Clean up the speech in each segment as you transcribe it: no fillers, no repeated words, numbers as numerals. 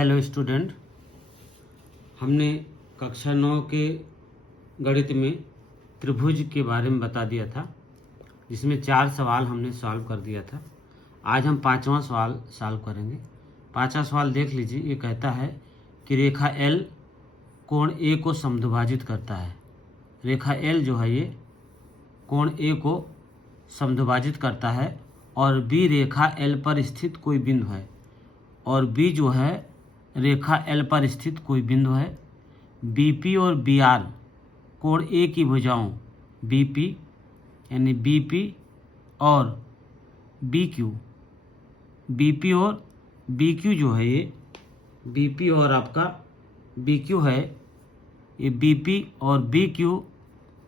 Hello student, हमने कक्षा 9 के गणित में त्रिभुज के बारे में बता दिया था, जिसमें 4 सवाल हमने सॉल्व कर दिया था। आज हम 5वां सवाल सॉल्व करेंगे। 5वां सवाल देख लीजिए। ये कहता है कि रेखा एल कोण ए को समद्विभाजित करता है। रेखा एल जो है ये कोण ए को समद्विभाजित करता है और बी रेखा एल पर स्थित कोई बिंदु है, और बी जो है रेखा एल पर स्थित कोई बिंदु है। बीपी और बीआर कोण ए की भुजाओं बीपी यानी बीपी और बीक्यू, बीपी और बीक्यू जो है ये बीपी और आपका बीक्यू है, ये बीपी और बीक्यू,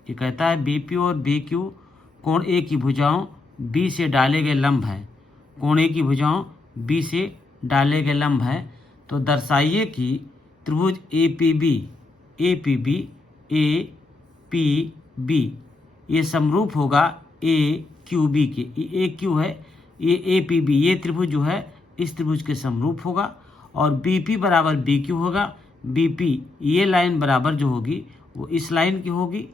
ये कहता है बीपी और बीक्यू कोण ए की भुजाओं बी से डाले गए लंब है। कोण ए की भुजाओं बी से डाले गए लंब है। तो दर्शाइए कि त्रिभुज ए पी बी ये समरूप होगा ए क्यू बी के। ये ए क्यू है, ये ए पी बी, ये त्रिभुज जो है इस त्रिभुज के समरूप होगा। और बी पी बराबर बी क्यू होगा। बी पी ये लाइन बराबर जो होगी वो इस लाइन की होगी।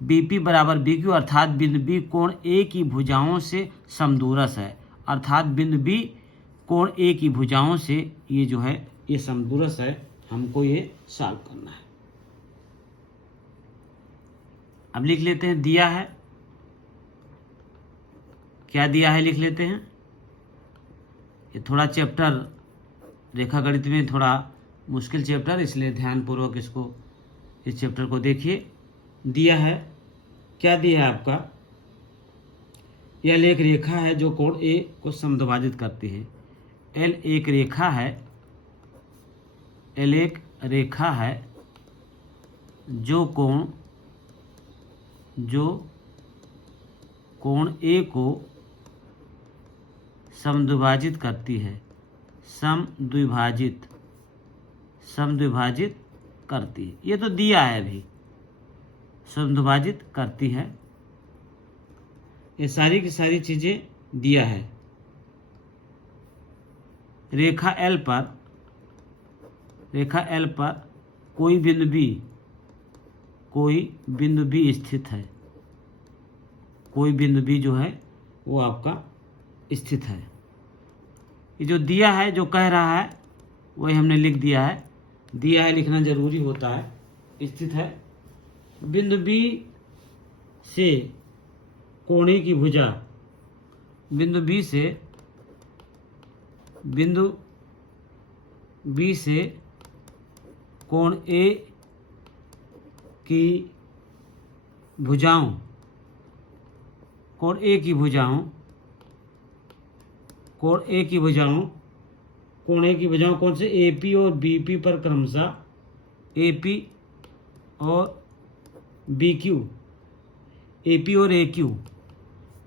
बी पी बराबर बी क्यू अर्थात बिंदु बी कोण ए की भुजाओं से समदूरस है, अर्थात बिंदु बी कोण ए की भुजाओं से ये जो है ये समदूरस है। हमको ये सॉल्व करना है। अब लिख लेते हैं, दिया है क्या दिया है, लिख लेते हैं। ये थोड़ा चैप्टर रेखा गणित में थोड़ा मुश्किल चैप्टर, इसलिए ध्यानपूर्वक इस चैप्टर को देखिए। दिया है, क्या दिया है आपका, यह एक रेखा है जो कोण ए को समद्विभाजित करती है। एल एक रेखा है, एल एक रेखा है जो कोण ए को समद्विभाजित करती है। समद्विभाजित करती है, ये तो दिया है अभी। समद्विभाजित करती है, ये सारी की सारी चीजें दिया है। रेखा एल पर कोई बिंदु बी स्थित है। कोई बिंदु बी जो है वो आपका स्थित है। ये जो दिया है, जो कह रहा है वही हमने लिख दिया है। दिया है लिखना जरूरी होता है। स्थित है बिंदु बी से कोण ए की भुजा, बिंदु बी से कोण ए की भुजाओं, कोण ए की भुजाओं कौन से एपी और बीपी पर क्रमशः एपी और बीक्यू, एपी और एक्यू,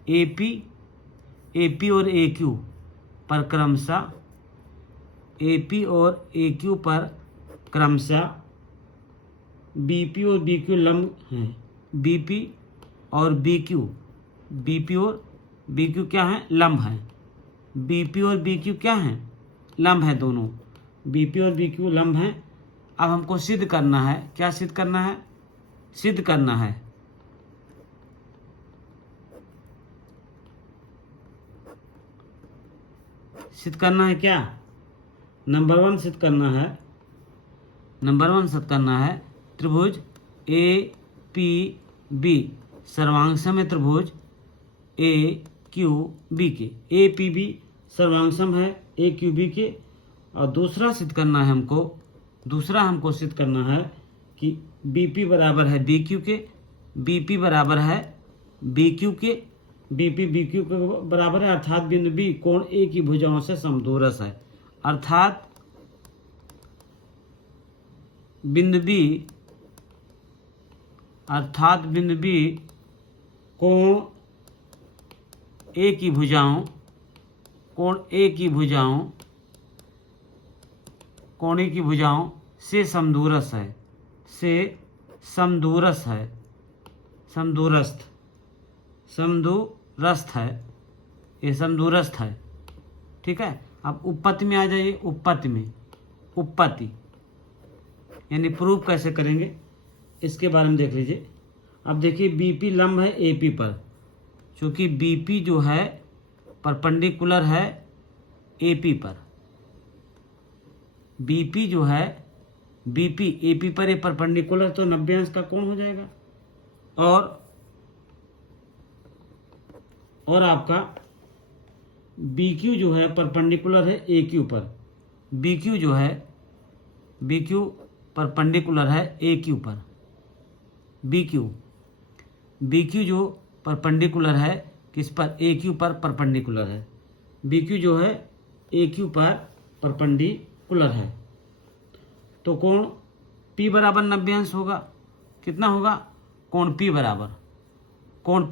एपी और एक्यू पर क्रमशः, एपी और एक्यू पर क्रमशः बीपी और बीक्यू लंब हैं। बीपी और बीक्यू क्या है, लंब है। बीपी और बीक्यू क्या है, लंब है दोनों। बीपी और बीक्यू लंब हैं। अब हमको सिद्ध करना है। क्या सिद्ध करना है, सिद्ध करना है क्या, नंबर वन सिद्ध करना है त्रिभुज ए पी बी सर्वांगसम है। त्रिभुज ए क्यू बी के, ए पी बी सर्वांगसम है ए क्यू बी के। और दूसरा सिद्ध करना है हमको सिद्ध करना है कि बीपी बराबर है बीक्यू के, बीपी बराबर है बीक्यू के, बीपी बीक्यू के बराबर है, अर्थात बिंदु बी कोण ए की भुजाओं से समदूरस है। अर्थात बिंदु बी कोण ए की भुजाओं से समदूरस है, समदूरस्थ है, ये समदूरस्थ है। ठीक है। अब उपपत्ति में आ जाइए। उपपत्ति में उपपत्ति यानी प्रूफ कैसे करेंगे इसके बारे में देख लीजिए। अब देखिए बीपी लंब है एपी पर, क्योंकि बीपी जो है परपेंडिकुलर है एपी पर। बीपी जो है बीपी एपी पर ए परपेंडिकुलर, तो 90 अंश का कोण हो जाएगा। और आपका BQ जो है परपेंडिकुलर है AQ पर। BQ जो है BQ परपेंडिकुलर है AQ पर। BQ जो परपेंडिकुलर है किस पर, AQ पर परपेंडिकुलर है। BQ जो है AQ पर परपेंडिकुलर है, तो कोण P बराबर 90 अंश होगा। कितना होगा, कोण P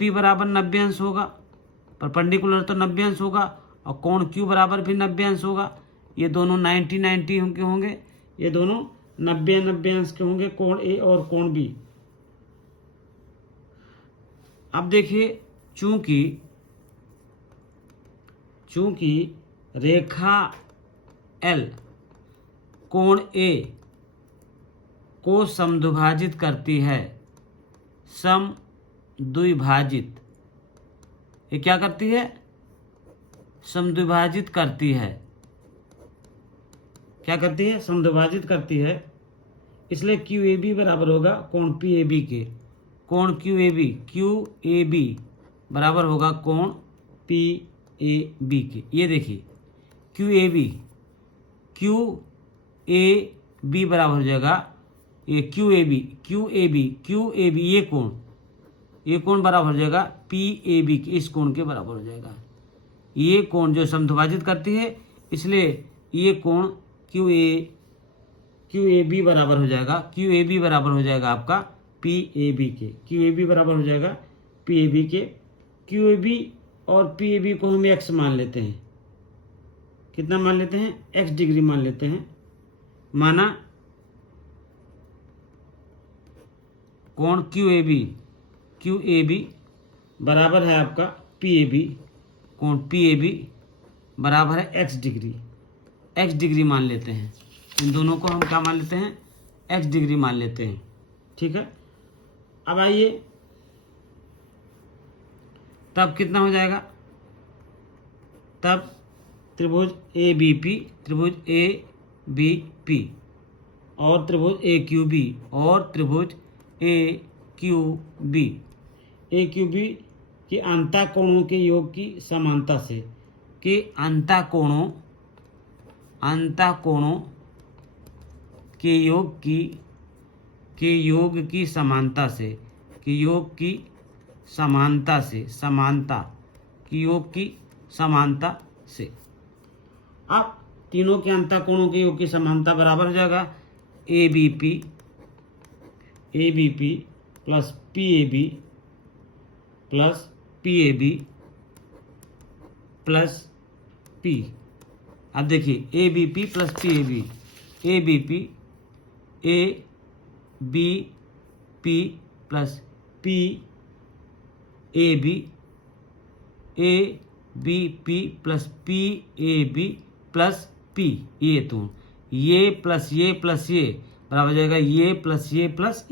बराबर 90 अंश होगा। परपेंडिकुलर तो 90 अंश होगा, और कोण Q बराबर भी 90 अंश होगा। ये दोनों 90 के होंगे, ये दोनों 90 अंश के होंगे, कोण A और कोण B। अब देखिए, चूंकि रेखा L कोण A को समद्विभाजित करती है, समद्विभाजित, ये क्या करती है, समद्विभाजित करती है। क्या करती है, समद्विभाजित करती है। इसलिए QAB बराबर होगा कोण PAB के। कोण QAB बराबर होगा कोण PAB के। ये देखिए QAB बराबर हो जाएगा, ये QAB ये कोण बराबर हो जाएगा PAB के, इस कोण के बराबर हो जाएगा। ये कोण जो समद्विभाजित करती है, इसलिए ये कोण QAB बराबर हो जाएगा आपका PAB के। QAB बराबर हो जाएगा PAB के। QAB और PAB को हम x मान लेते हैं। कितना मान लेते हैं, x डिग्री मान लेते हैं। माना कोण QAB बराबर है आपका PAB, कोण PAB बराबर है x डिग्री मान लेते हैं। इन दोनों को हम क्या मान लेते हैं, x डिग्री मान लेते हैं। ठीक है, अब आइए, तब कितना हो जाएगा, तब त्रिभुज ABP और त्रिभुज AQB और त्रिभुज AQB के अंतःकोणों के योग की समानता से, के अंतःकोणों के योग की समानता से अब तीनों के अंतःकोणों के योग की समानता बराबर हो जाएगा ABP plus PAB plus P। अब देखिए ABP plus PAB, ABP plus PAB, ABP plus PAB plus P। ये तो ये प्लस ये बराबर हो जाएगा ये प्लस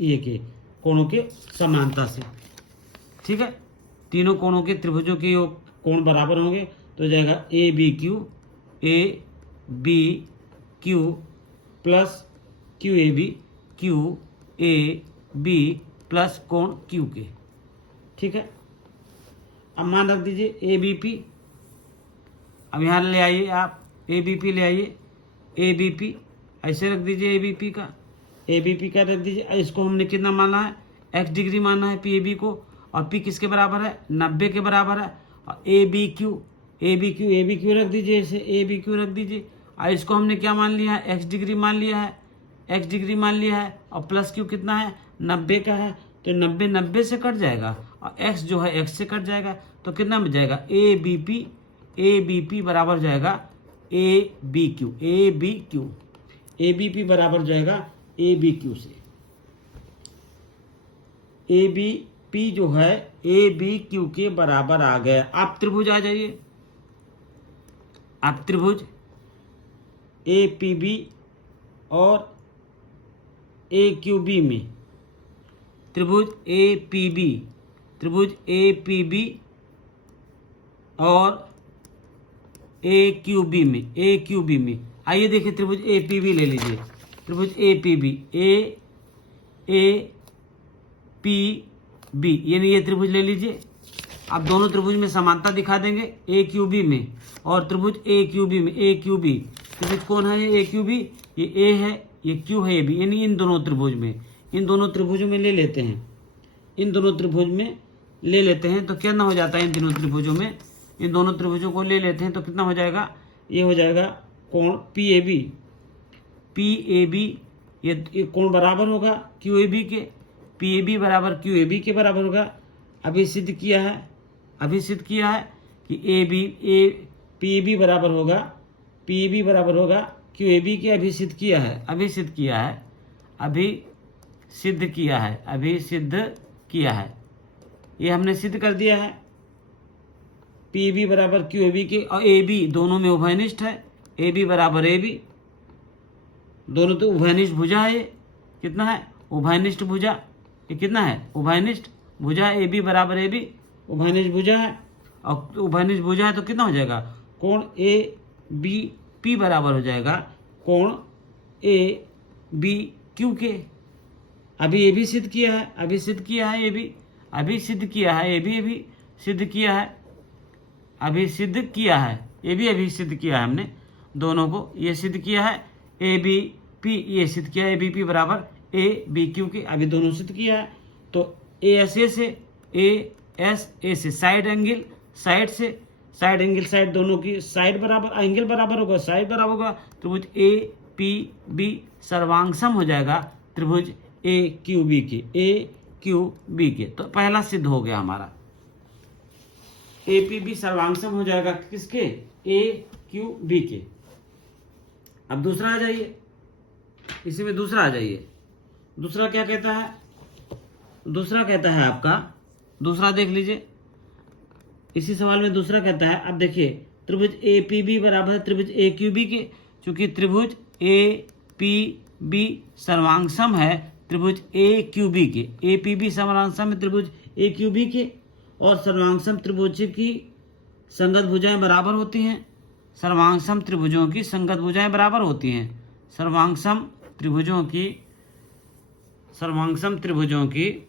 ये के कोणों के समानता से। ठीक है, तीनों कोणों के त्रिभुजों के योग कोण बराबर होंगे, तो हो जाएगा ABQ प्लस QAB प्लस कोण Q के। ठीक है, अब मान रख दीजिए ABP। अब यहाँ ले आइए आप ABP ले आइए, ABP ऐसे रख दीजिए, ABP का रख दीजिए। इसको हमने कितना माना है, x डिग्री माना है PAB को, और P किसके बराबर है, 90 के बराबर है। और ABQ रख दीजिए, इसे ABQ रख दीजिए। और इसको हमने क्या मान लिया है, x डिग्री मान लिया है, और प्लस Q कितना है, 90 का है, तो 90 से कट जाएगा, और x जो है x से कट जाएगा, तो कितना बच जाएगा, ABP बराबर हो जाएगा ABP बराबर जाएगा ABQ से। ABP जो है ABQ के बराबर आ गया। आप त्रिभुज आ जाइए, आप त्रिभुज APB और ए क्यू बी में, त्रिभुज ए पी बी, त्रिभुज ए पी बी और ए क्यू बी में, ए क्यू बी में। आइए देखिए त्रिभुज ए पी बी ले लीजिए, त्रिभुज A P B, A P B, यानी ये त्रिभुज ले लीजिए। अब दोनों त्रिभुज में समानता दिखा देंगे ए क्यू बी में और त्रिभुज ए क्यू बी में। ए क्यू बी त्रिभुज कौन है? ए क्यू बी, ये ए है, ये क्यू है, ये बी, यानी इन दोनों त्रिभुज में, इन दोनों त्रिभुजों में ले लेते हैं, इन दोनों त्रिभुज में ले लेते हैं तो कितना हो जाता है? इन तीनों त्रिभुजों में, इन दोनों त्रिभुजों को ले लेते हैं तो कितना हो जाएगा? ये हो जाएगा कोण P A B, P A B, ये कोण बराबर होगा क्यू ए बी के, पी ए बी बराबर क्यू ए बी के बराबर होगा। अभी सिद्ध किया है, अभी सिद्ध किया है कि A B, A P A B बराबर होगा, पी ए बी बराबर होगा क्यू ए बी के। अभी सिद्ध किया है, अभी सिद्ध किया है, अभी सिद्ध किया है, अभी सिद्ध किया है, ये हमने सिद्ध कर दिया है। पी बी बराबर क्यू ए बी के, और ए बी दोनों में उभयनिष्ठ है, ए बी बराबर ए बी, दोनों तो उभयनिष्ठ भुजा है। ये कितना है? उभयनिष्ठ भुजा, ये कितना है? उभयनिष्ठ भुजा, ए बी बराबर ए बी, उभयनिष्ठ भुजा है। और उभयनिष्ठ भुजा है तो कितना हो जाएगा? कोण ए बी पी बराबर हो जाएगा कोण ए बी क्यू के। अभी ये भी सिद्ध किया है, अभी सिद्ध किया है, ये भी अभी सिद्ध किया है, ये भी अभी सिद्ध किया है, अभी सिद्ध किया है, ये भी अभी सिद्ध किया है हमने, दोनों को ये सिद्ध किया है। ए बी पी ये सिद्ध किया है, ए बी पी बराबर ए बी क्यू के, अभी दोनों सिद्ध किया है। तो ए एस ए से, ए एस ए से, साइड एंगल साइड से, साइड एंगल साइड, दोनों की साइड बराबर, एंगल बराबर होगा, साइड बराबर होगा। त्रिभुज ए पी बी सर्वांगसम हो जाएगा त्रिभुज ए क्यू बी के, ए क्यू बी के। तो पहला सिद्ध हो गया हमारा, ए पी बी सर्वांगसम हो जाएगा किसके? ए क्यू बी के। अब दूसरा आ जाइए, इसी में दूसरा आ जाइए। दूसरा क्या कहता है? दूसरा कहता है आपका, दूसरा देख लीजिए, इसी सवाल में दूसरा कहता है। अब देखिए त्रिभुज ए पी बी बराबर है त्रिभुज ए क्यू बी के, चूंकि त्रिभुज ए पी बी सर्वांगसम है त्रिभुज ए क्यू बी के, ए पी बी सर्वांगसम है त्रिभुज ए क्यू बी के, और सर्वांगसम त्रिभुज की संगत भुजाएं बराबर होती हैं, सर्वांगसम त्रिभुजों की संगत भुजाएं बराबर होती हैं, सर्वांगसम त्रिभुजों की, सर्वांगसम त्रिभुजों की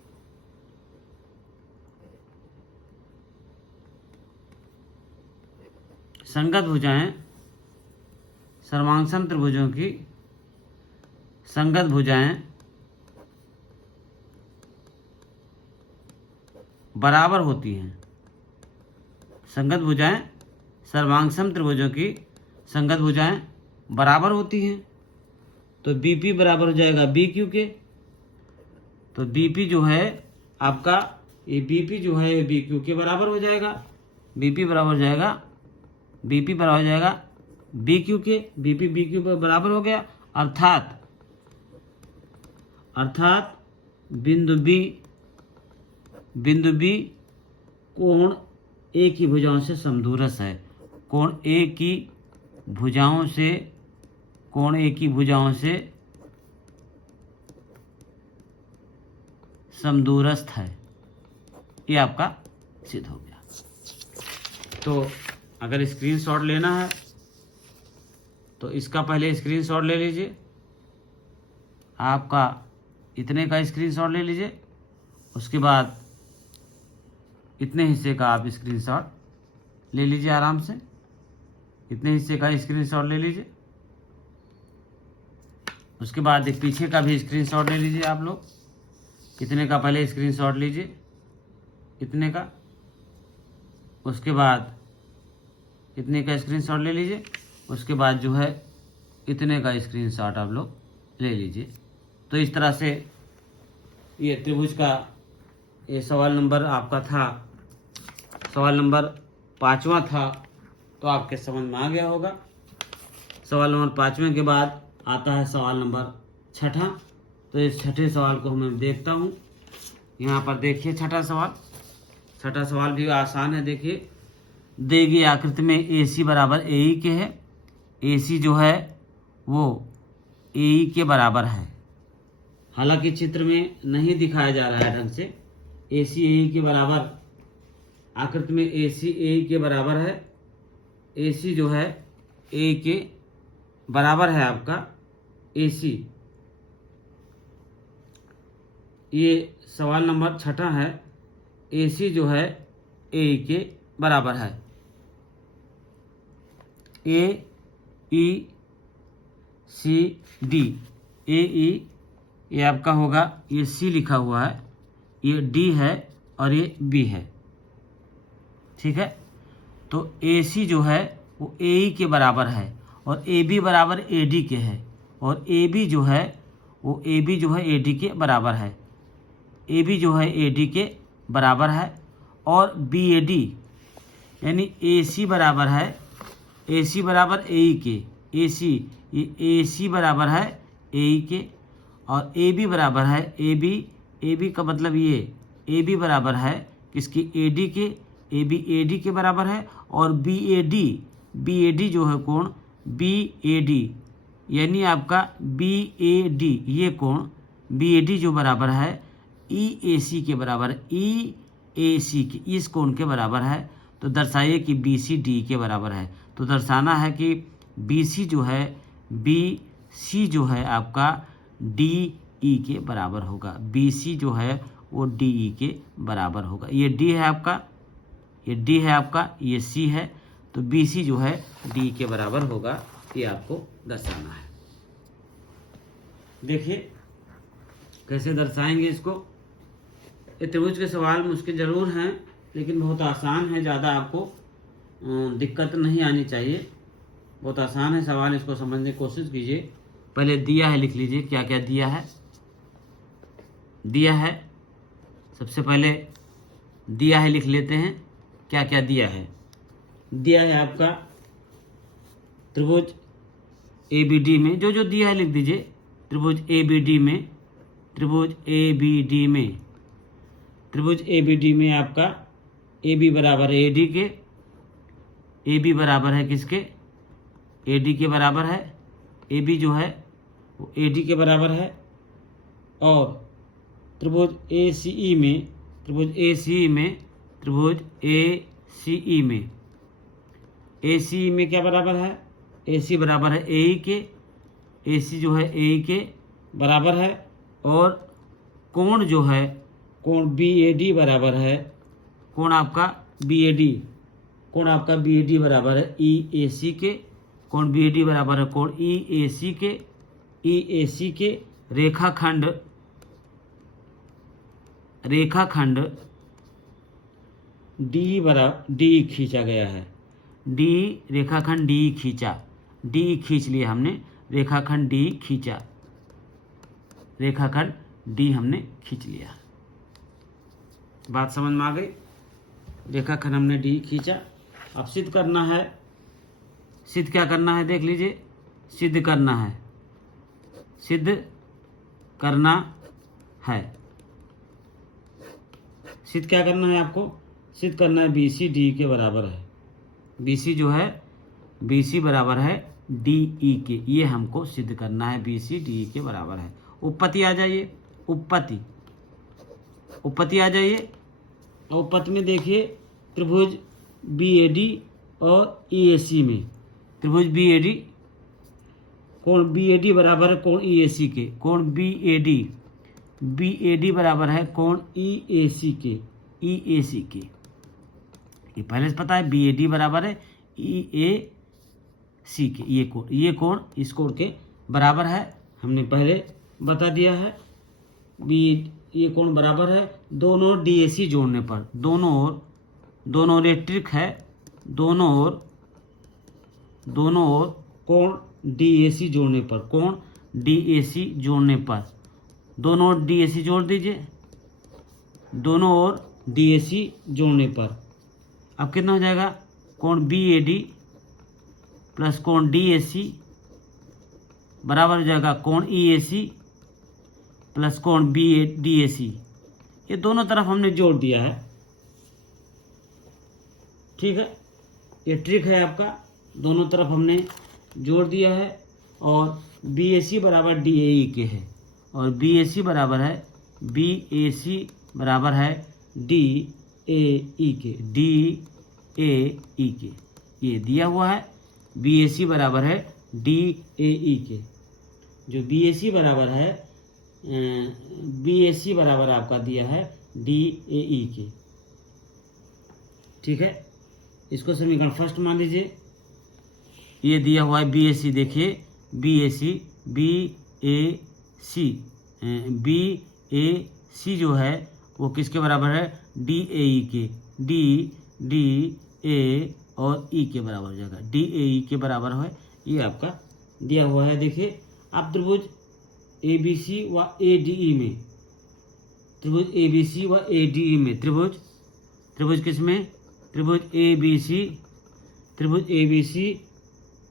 संगत भुजाएं, सर्वांगसम त्रिभुजों की संगत भुजाएं बराबर होती हैं, संगत भुजाएं, सर्वांगसम त्रिभुजों की संगत भुजाएं बराबर होती हैं। तो बीपी बराबर हो जाएगा बी क्यू के। तो बीपी जो है आपका, ये बीपी जो है बी क्यू के बराबर हो जाएगा, बीपी बराबर हो जाएगा, बीपी बराबर हो जाएगा बी क्यू के, बीपी बी क्यू बराबर हो गया। अर्थात बिंदु बी कोण ए की भुजाओं से समदूरस्थ है, कोण ए की भुजाओं से, कोण ए की भुजाओं से समदूरस्थ है, ये आपका सिद्ध हो गया। तो अगर स्क्रीनशॉट लेना है तो इसका पहले स्क्रीनशॉट ले लीजिए, आपका इतने का स्क्रीनशॉट ले लीजिए, उसके बाद इतने हिस्से का आप स्क्रीनशॉट ले लीजिए आराम से, इतने हिस्से का स्क्रीनशॉट ले लीजिए, उसके बाद एक पीछे का भी स्क्रीनशॉट ले लीजिए आप लोग, इतने का पहले स्क्रीनशॉट लीजिए, इतने का, उसके बाद इतने का स्क्रीनशॉट ले लीजिए, उसके बाद जो है इतने का स्क्रीनशॉट आप लोग ले लीजिए। तो इस तरह से ये त्रिभुज का ये सवाल नंबर आपका था, सवाल नंबर 5वां था, तो आपके समझ में आ गया होगा। सवाल नंबर 5वें के बाद आता है सवाल नंबर 6ठा। तो इस छठे सवाल को मैं देखता हूँ। यहाँ पर देखिए छठा सवाल भी आसान है। देखिए, दी गई आकृति में AC बराबर AE के है। AC जो है वो AE के बराबर है। हालांकि चित्र में नहीं दिखाया जा रहा है ढंग से। AC AE के बराबर, आकृति में AC AE के बराबर है। AC जो है AE के बराबर है आपका AC। ये सवाल नंबर 6 है। AC जो है AE के बराबर है। AECD, AE ये आपका होगा, ये C लिखा हुआ है, ये D है और ये B है। ठीक है, तो AC जो है वो AE के बराबर है और AB बराबर AD के है, और AB जो है वो AB जो है AD के बराबर है। AB जो है AD के बराबर है और BAD यानी AC बराबर है, AC बराबर AE के, AC ये AC बराबर है AE के, और AB बराबर है AB का मतलब ये AB बराबर है किसकी, AD के, AB AD के बराबर है, और BAD जो है कोण BAD यानी आपका BAD ये कोण BAD जो बराबर है EAC के बराबर है, EAC के इस कोण के बराबर है। तो दर्शाइए कि BC D के बराबर है। तो दर्शाना है कि BC जो है आपका DE के बराबर होगा। BC जो है वो DE के बराबर होगा। ये D है आपका, ये D है आपका, ये C है, तो BC जो है D के बराबर होगा। ये आपको दर्शाना है। देखिए कैसे दर्शाएंगे इसको। ये त्रिभुज के सवाल मुश्किल जरूर हैं, लेकिन बहुत आसान है, ज़्यादा आपको दिक्कत नहीं आनी चाहिए। बहुत आसान है सवाल, इसको समझने की कोशिश कीजिए। पहले दिया है लिख लीजिए, क्या क्या दिया है। दिया है, सबसे पहले दिया है लिख लेते हैं, क्या क्या दिया है। दिया है आपका त्रिभुज ABD में, जो जो दिया है लिख दीजिए। त्रिभुज ABD में, त्रिभुज ABD में, त्रिभुज ABD में आपका AB बराबर है AD के, AB बराबर है किसके, AD के बराबर है। AB जो है वो AD के बराबर है। और त्रिभुज ACE में, त्रिभुज ACE में, त्रिभुज ACE में, ACE में क्या बराबर है, AC बराबर है AE के, AC जो है AE के बराबर है। और कोण जो है, कोण BAD बराबर है, कोण आपका BAD, कोण आपका BAD बराबर है EAC के, कोण BAD बराबर है कोण EAC के, EAC के रेखाखंड D खींचा गया है। D रेखाखंड D खींचा, D खींच लिया हमने, रेखाखंड D खींचा, रेखाखंड D हमने खींच लिया। बात समझ में आ गई। रेखाखंड हमने D खींचा। अब सिद्ध करना है। सिद्ध क्या करना है देख लीजिए। सिद्ध करना है, सिद्ध करना है। सिद्ध क्या करना है आपको, सिद्ध करना है BC D के बराबर है। BC जो है BC बराबर है DE के, ये हमको सिद्ध करना है। BC DE के बराबर है। उपपत्ति आ जाइए, उपपत्ति आ जाइए। उपपत्ति में देखिए त्रिभुज BAD और EAC में, त्रिभुज BAD, कोण BAD बराबर है कोण EAC के, कोण BAD बराबर है कोण EAC के, EAC के। ये पहले से पता है, BAD बराबर है EAC के। ये कोण इस कोण के बराबर है, हमने पहले बता दिया है। ये कोण बराबर है दोनों DAC जोड़ने पर, दोनों ओर एक ट्रिक है, दोनों ओर कोण DAC जोड़ने पर, कोण DAC जोड़ने पर, दोनों ओर DAC जोड़ दीजिए, दोनों ओर DAC जोड़ने पर। अब कितना हो जाएगा, कोण BAD प्लस कोण DAC बराबर हो जाएगा कोण EAC प्लस कोण DAC। ये दोनों तरफ हमने जोड़ दिया है। ठीक है, ये ट्रिक है आपका, दोनों तरफ हमने जोड़ दिया है। और BAC बराबर DAE के है, और BAC बराबर है DAE के, ये दिया हुआ है। BAC बराबर है DAE के, जो BAC बराबर आपका दिया है DAE के। ठीक है, इसको समीकरण फर्स्ट मान लीजिए। ये दिया हुआ है BAC, देखिए BAC जो है वो किसके बराबर है? DAE के, DA और E के बराबर हो जाएगा, DAE के बराबर है। ये आपका दिया हुआ है। देखिए आप त्रिभुज ABC व ADE में, त्रिभुज किसमें? त्रिभुज ABC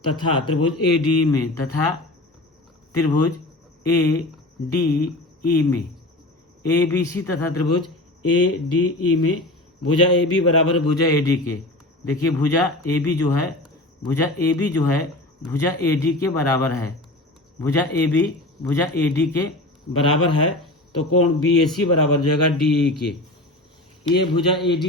तथा त्रिभुज ADE में, तथा त्रिभुज ADE में, ABC तथा त्रिभुज ADE में भुजा AB बराबर है भुजा AD के। देखिए भुजा AB जो है भुजा AD के बराबर है, भुजा AD के बराबर है, तो कोण BAC बराबर हो जाएगा DE के। ये भुजा AD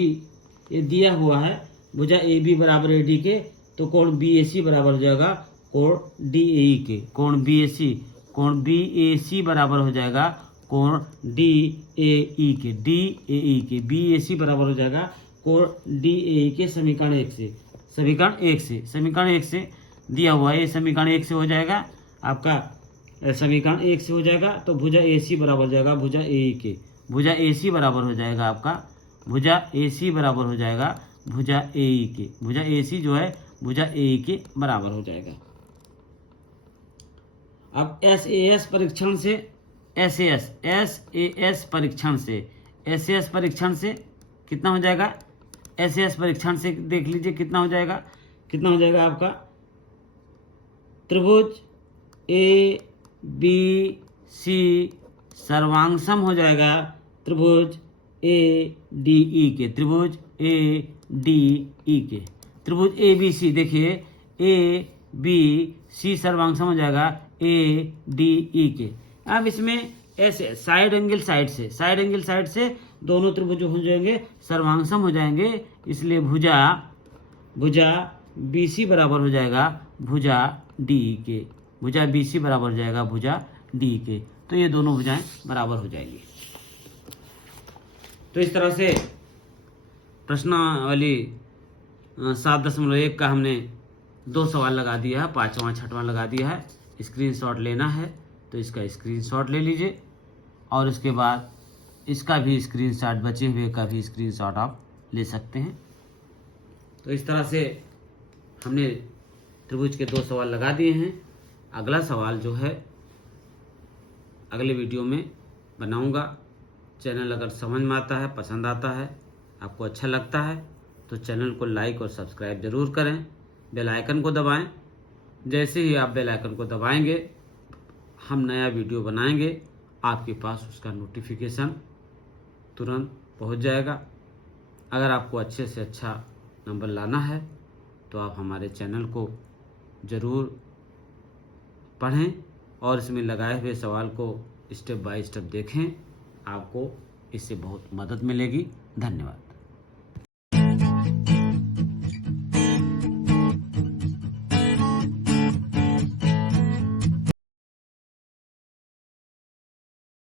ये दिया हुआ है, भुजा AB बराबर AD के, तो कोण BAC बराबर हो जाएगा कोण DAE के। कोण BAC बराबर हो जाएगा कोण DAE के, BAC बराबर हो जाएगा कोण DAE के। समीकरण एक से दिया हुआ है, ये समीकरण 1 से हो जाएगा आपका, समीकरण 1 से हो जाएगा। तो भुजा AC बराबर हो जाएगा भुजा AE के, भुजा AC बराबर हो जाएगा आपका, भुजा AC बराबर हो जाएगा भुजा AE के, भुजा AC जो है भुजा AE के बराबर हो जाएगा। अब SAS परीक्षण से कितना हो जाएगा? SAS परीक्षण से देख लीजिए कितना हो जाएगा आपका, त्रिभुज ABC सर्वांगसम हो जाएगा त्रिभुज ADE के, त्रिभुज ABC। देखिए ABC सर्वांगसम हो जाएगा ADE के। अब इसमें ऐसे साइड एंगल साइड से दोनों त्रिभुज हो जाएंगे सर्वांगसम हो जाएंगे, इसलिए भुजा BC बराबर हो जाएगा भुजा DE के, भुजा BC बराबर हो जाएगा भुजा DE के। तो ये दोनों भुजाएं बराबर हो जाएंगी। तो इस तरह से प्रश्नावली 7.1 का हमने 2 सवाल लगा दिया है, 5वां 6वां लगा दिया है। स्क्रीनशॉट लेना है तो इसका स्क्रीनशॉट ले लीजिए, और उसके बाद इसका भी स्क्रीनशॉट, बचे हुए का भी स्क्रीनशॉट आप ले सकते हैं। तो इस तरह से हमने त्रिभुज के 2 सवाल लगा दिए हैं। अगला सवाल जो है अगले वीडियो में बनाऊंगा। चैनल अगर समझ में आता है, पसंद आता है, आपको अच्छा लगता है, तो चैनल को लाइक और सब्सक्राइब जरूर करें, बेल आइकन को दबाएं। जैसे ही आप बेल आइकन को दबाएंगे, हम नया वीडियो बनाएंगे, आपके पास उसका नोटिफिकेशन तुरंत पहुंच जाएगा। अगर आपको अच्छे से अच्छा नंबर लाना है तो आप हमारे चैनल को ज़रूर पढ़ें और इसमें लगाए हुए सवाल को स्टेप बाय स्टेप देखें, आपको इससे बहुत मदद मिलेगी। धन्यवाद।